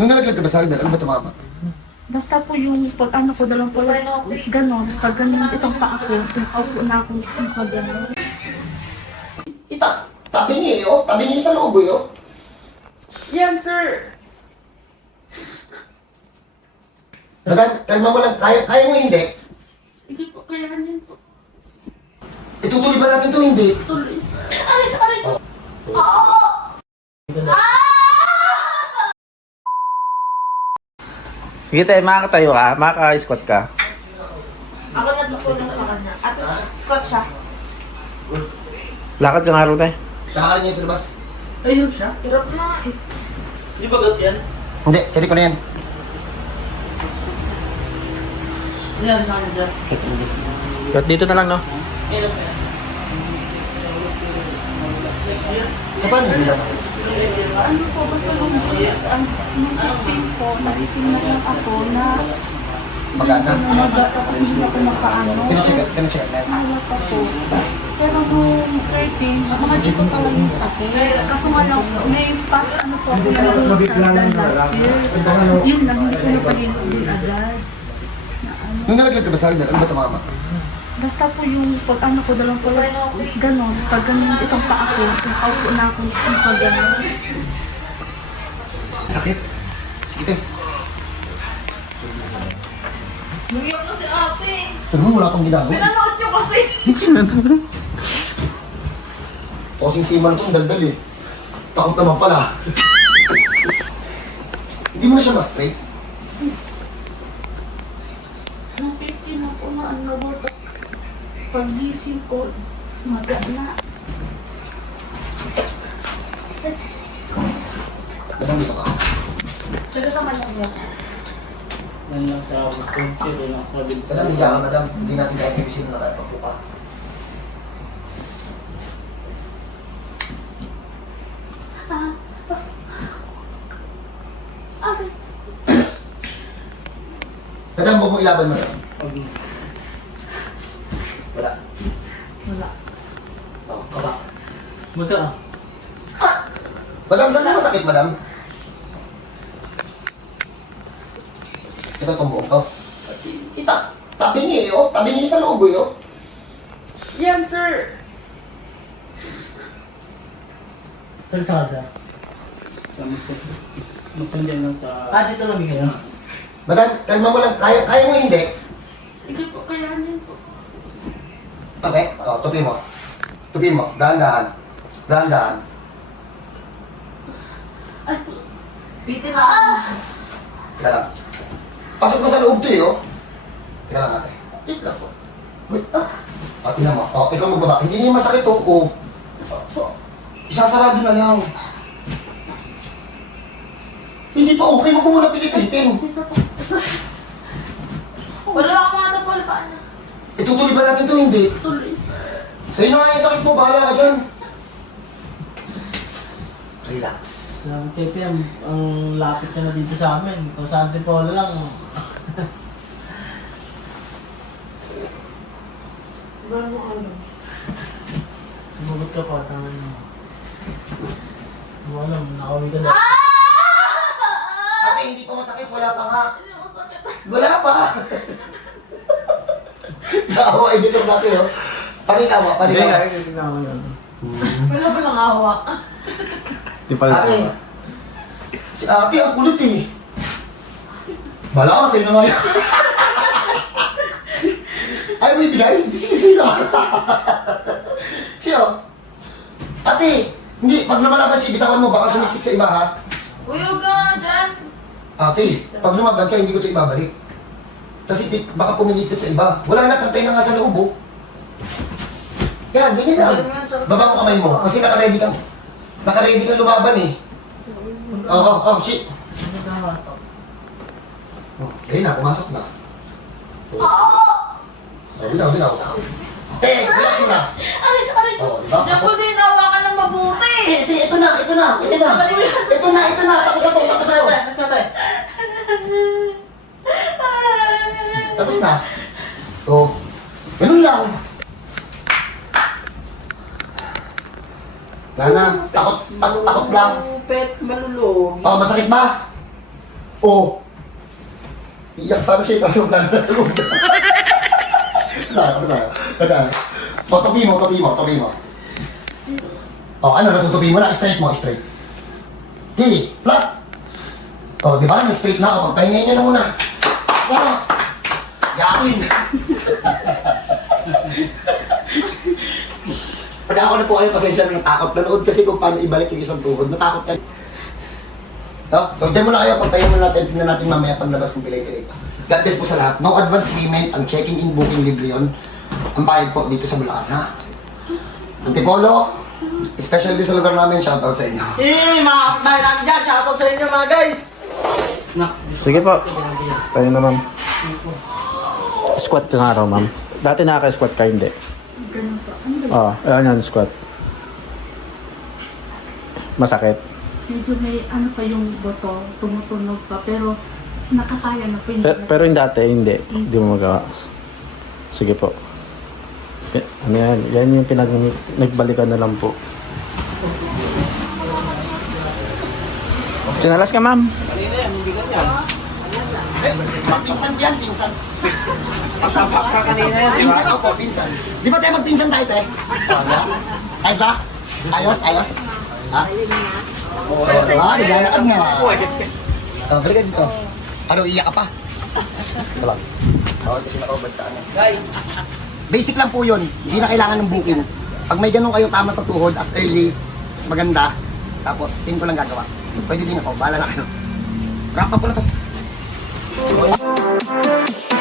Nung nalaglag ka ba sa akin, ano ba tumama? basta po yung pag ano ko dalawang po, ganon, pag ganon itong paa ko, yung aupo na ako, yung pag ganon. Ita, tabi niya eh, oh. Tabi niya sa loob eh, oh. Yan, sir! Madam, kalma mo lang. Kaya, kaya mo hindi. Hindi po kayanin po. Itutuloy ba natin to hindi? Tuloy, sir. Aray, aray Sige tayo, makakatayo ka, makaka-squat ka. Ako na tutulong sa kanya. At Scott siya. Lakad ka nga rin tayo. Nakakarin niya sa labas. Ayun siya. Hirap na eh. Di ba gat yan? Hindi, sabi ko na yan. Ano yan sa kanya, sir? Hindi. Kat dito na lang, no? Kailan pa yan? Next year? Yung? Ano po, basta nung, ang, nung 15 po, naising na lang ako na Magana? umaga, tapos hindi ako makaano. Pinacheck, pinacheck na yan. Wala pa po. Pero nung 13, mga dito pa lang yung sakit. Kaso nga lang, may pass ano po ako na nahulog sa agad last year. Yun lang, hindi ko na pag-inog din agad. Ano. Nung nalaglag ka ba sa akin, ano ba tumama? Basta po yung pag ano ko dalawang po, ganon, pag ganon itong paa ko, yung aupo na ako, yung pag ganon. Sakit. Sige, te. Lumiyak na si ate. Pero wala pang ginagawa. Pinanood niyo kasi. Tosing siman itong daldal eh. Takot naman pala. Hindi mo na siya ma-straight. Nung 15 ako na ano ba, pag-gising ko, maga na. Madam, dito ka. Sige sa niya. Yan lang sa Chair, yan lang sa Wisdom Madam, higa ka, madam. Hindi natin kaya ayusin na kaya pagpupa. Madam, huwag mo ilaban mo. madam. Pag- Wala. Wala. Oh, kaba. Magka ah. Madam, saan na masakit, madam? Ito itong buong to. Ita, tabi niya eh, oh. Tabi niya sa loob eh, oh. yan sir! Pero sa kasa? Sa Wisdom. Wisdom din lang sa... Ah, dito lang kayo? Madam, kalma mo lang. Kaya, kaya mo hindi. Hindi po kayanin po. Tabi. Oh, tupi mo. Tupi mo. Dahan-dahan. Dahan-dahan. Bitin na. Teka lang. Pasok na sa loob to eh, oh. Teka lang natin. Wait lang po. Wait. Ah, tingnan mo. Oh, ikaw magbaba. Hindi niya masakit, oh. Oh. Isasarado na lang. Hindi pa okay. Huwag mo muna pilipitin. Wala akong mga tapal pa na. Itutuloy ba natin to hindi? Tuloy. Sa'yo na nga yung sakit mo. Bahala ka dyan. Relax. Sabi Tete, ang, ang lapit ka na dito sa amin. Kung sa Antipolo lang, Gano'n ano. sumagot ka pa, tangan mo. Mo alam, nakawin ka na. Ate, hindi pa masakit. Wala pa nga. Wala pa. Naawa, editor natin, oh. Paninawa, paninawa. hindi na ako yun. Wala ba lang awa? Di pala Ate, si ate ang kulit eh. Bala ka, sa'yo na nga yan. Ay, may bigay? Sige, sige na. Siya, ate, hindi, pag lumalaban siya, bitawan mo, baka sumiksik sa iba, ha? Uy, huwag ka dyan. Ate, pag lumaban ka, hindi ko ito ibabalik. Kasi baka pumilipit sa iba. Wala na, pantay na nga sa loob, oh. Yan, ganyan lang. Baba mo kamay mo, kasi nakaready kang, nakaready kang lumaban eh. Oo, oh, oh, shit. Oh, ayun na, pumasok na. Oh, bilaw, bilaw. Eh, relax mo na. Aray, aray ko. Oh, di ba? Diyan ko din ng mabuti. Eh, ito, ito na, ito na, ito na. Ito na, ito na, tapos na to, tapos na to. Tapos na. Oh, ganun lang. Lana, takot, takot, takot lang. Pet, malulog. Oh, masakit ba? Oo. Iyak sana siya, kaso wala na sa loob. Wala, wala, wala. O, tupi mo, tupi mo, tupi mo. O, ano, natutupi mo na, straight mo, straight. Okay, flat. O, di ba, na-straight na ako. Pahingay nyo na muna. Ano? Yakin. Pag ako na po kayo, pasensya na natakot. Nanood kasi kung paano ibalik yung isang tuhod. Natakot kayo. No? So, dyan muna kayo. Pagtayo muna natin. Tingnan natin mamaya paglabas kung pilay-pilay pa. God bless po sa lahat. No advance payment. Ang checking in booking libre yun. Ang bayad po dito sa Bulacan, ha? Antipolo, especially sa lugar namin, shoutout sa inyo. Eh, mga kapatay namin dyan. Shoutout sa inyo mga guys. Nak, Sige po. Tayo na, ma'am. Squat ka nga raw, ma'am. Dati nakaka-squat ka, hindi. Oh, ayan, squat. Masakit. Medyo may ano pa yung boto, tumutunog pa, pero nakakaya na po yung Pe- pero yung dati, hindi. Hindi mo magawa. Sige po. Yan- Ano yan? Yan yung pinag nagbalikan na lang po. Sinalas ka, ma'am. Eh, pinsan yan, pinsan. Pinsan ako, pinsan. Di ba tayo magpinsan tayo, te? Ayos ba? Ayos, ayos. Ha? Oo, diba? Nagayaan nga. Oh, balikan dito. Ano, iyak ka pa? Ito lang. Bawal kasi nakaubad sa ano. Basic lang po yun. Hindi na kailangan ng booking. Pag may ganun kayo tama sa tuhod, as early, mas maganda. Tapos, team ko lang gagawa. Pwede din ako, bahala na kayo. Wrap up ko na to. Oh,